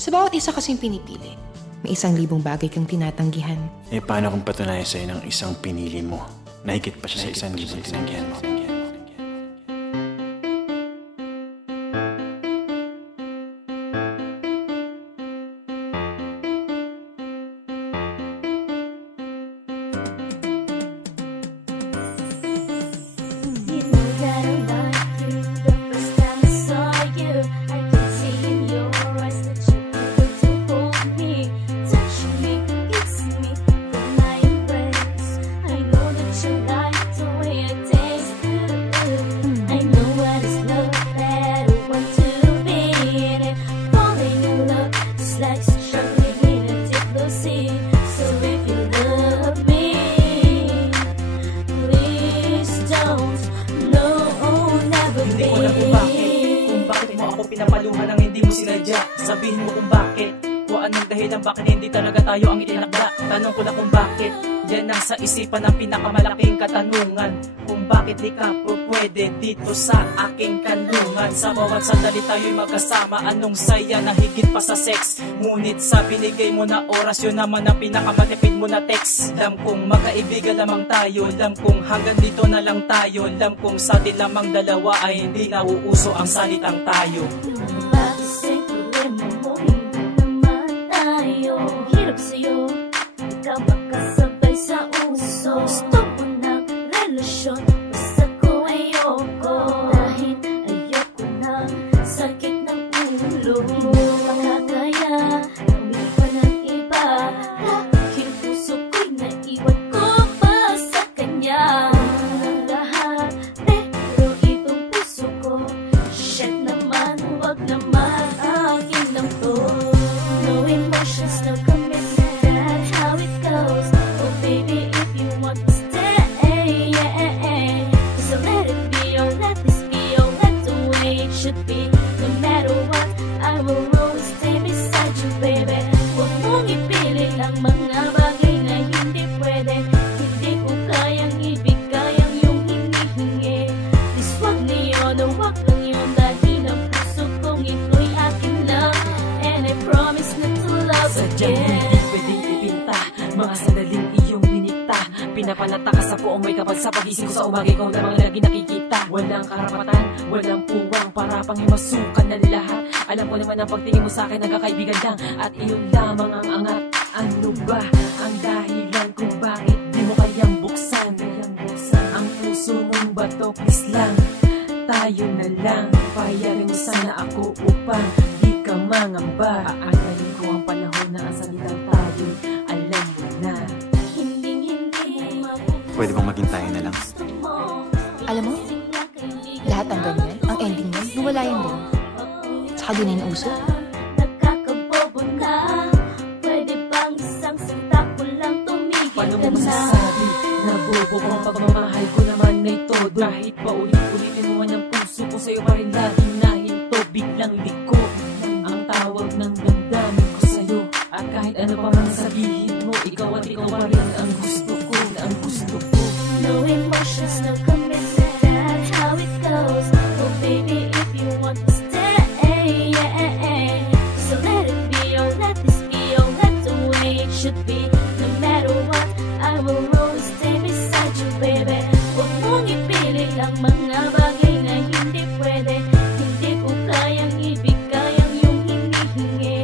Sa bawat isa kasing pinipili, may 1,000 bagay kang tinatanggihan. Eh paano kung patunayan sa'yo ng isang pinili mo na higit pa siya sa 1,000 tinanggihan mo? Pinapaluhan ang hindi mo sinadya. Sabihin mo kung bakit, kung anong dahilan bakit hindi talaga tayo ang itinakda. Tanong ko na kung bakit, yan ang sa isipan ng pinakamalaking katanungan. Kung bakit di ka pwede dito sa aking kanlungan. Sa bawat sandali tayo'y magkasama, anong saya na higit pa sa sex. Ngunit sa binigay mo na oras, yun naman ang pinakamatipid mo na text. Alam kong magkaibigan lamang tayo, alam kong hanggang dito na lang tayo, alam kong sa atin lamang dalawa ay hindi na uuso ang salitang tayo. Hirap sa'yo, ikaw makasabay sa uso. Gusto mo ng relasyon, basta ko ayoko. Dahil ayoko ng sakit ng ulo. Hindi makakaya, umiwan ng iba. Dahil puso ko'y naiwan ko pa sa kanya. Ang lahat, pero itong puso ko, shit naman, huwag naman akin lang to. No emotions, no commitment, that's how it goes. Oh baby, if you want to stay, yeah. So let it be, or let this be, or let the way it should be. No matter what, I will always stay beside you, baby. Huwag mong ipilit ang mga bagay na hindi pwede. Hindi ko kayang ibigay ang iyong hinihingi. Please wag na yun, o wag lang yun, dahil ang puso kong ito'y akin lang. And I promise not to love Sadyang again. hindi pwedeng ipinta mga sandaling iyong dinikta. Pinapalata ka sa buong may kapag sa pagising ko sa umaga, ikaw lamang lagi nakikita. Walang karapatan, walang puwang para pang himasukan ng lahat. Alam ko naman ang pagtingin mo sa akin nagkakaibigan lang, at iyon lamang ang angat. Ano ba ang dahilan kung bakit di mo kayang buksan ang puso mong bato? Please lang, tayo na lang. Payarin mo sana ako upang di ka mangamba. Aantayin ko ang panahon na ang salitang tayo, alam mo na. Pwede bang maging tayo na lang? Alam mo, lahat ng ganyan, ang ending nun, nawala yan din. Saka di na yung uso. Nakakabobo na. Pwede bang isang salita ko lang tumigil Paano ka mo na? masasabi na bobo ko ang pagmamahal ko naman ay todo? Kahit pa ulit-ulitin mo man ang puso ko sa'yo pa rin laging nahinto. Biglang liko ang tawag ng damdamin ko sa'yo. At kahit ano pa man sabihin mo, ikaw at ikaw pa rin ang gusto ko, na ang gusto ko. No emotions, no commitment, that's how it goes. Oh baby, if you want to stay, yeah. So let it be, or let this be, or let the way it should be. No matter what, I will always stay beside you, baby. Huwag mong ipilit ang mga bagay na hindi pwede. Hindi ko kayang ibigay ang iyong hinihingi.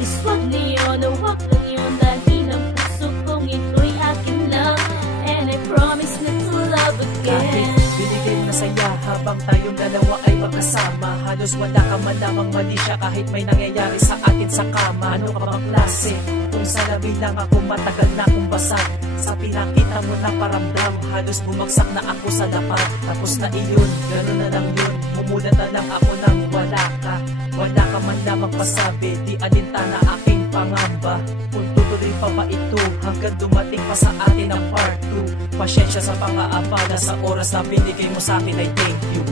Please wag na yun, o wag lang yun, dahil ang puso kong ito'y akin lang. And I promise not to love Kahit again. binigay mo na saya habang tayong dalawa ay magkasama, halos wala ka man lamang mali siya kahit may nangyayari sa atin sa kama. Ano ka bang klase? Kung salamin lang ako, matagal na akong basag. Sa pinakita mo na paramdam, halos bumagsak na ako sa lapad. Tapos na iyon, gano'n na lang yun. Mumulat na lang ako nang wala ka. Wala ka man lamang pasabi, di alintana aking pangamba. Kung tutuloy pa ba ito, hanggang dumating pa sa atin ang part 2. Pasyensya sa pang-aabala, sa oras na binigay mo sa akin ay thank you.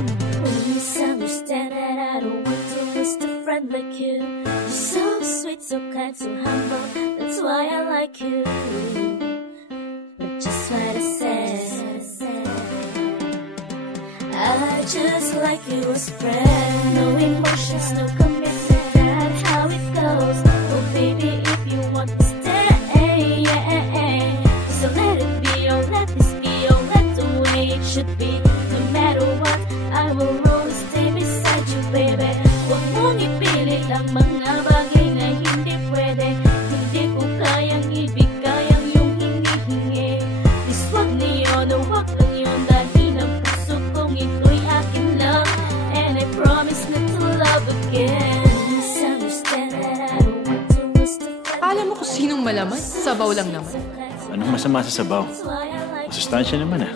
Please understand that I don't want to lose a friend like you. You're so sweet, so kind, so humble. That's why I like you. But just what I said, I just like you as a friend. No emotions, no commitment, that's how it goes. naman, sabaw lang naman. Anong masama sa sabaw? Masustansya naman ah.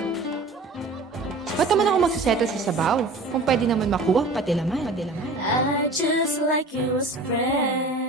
Ba't naman ako magsasettle sa sabaw? Kung pwede naman makuha, pati laman. I just like you as friend.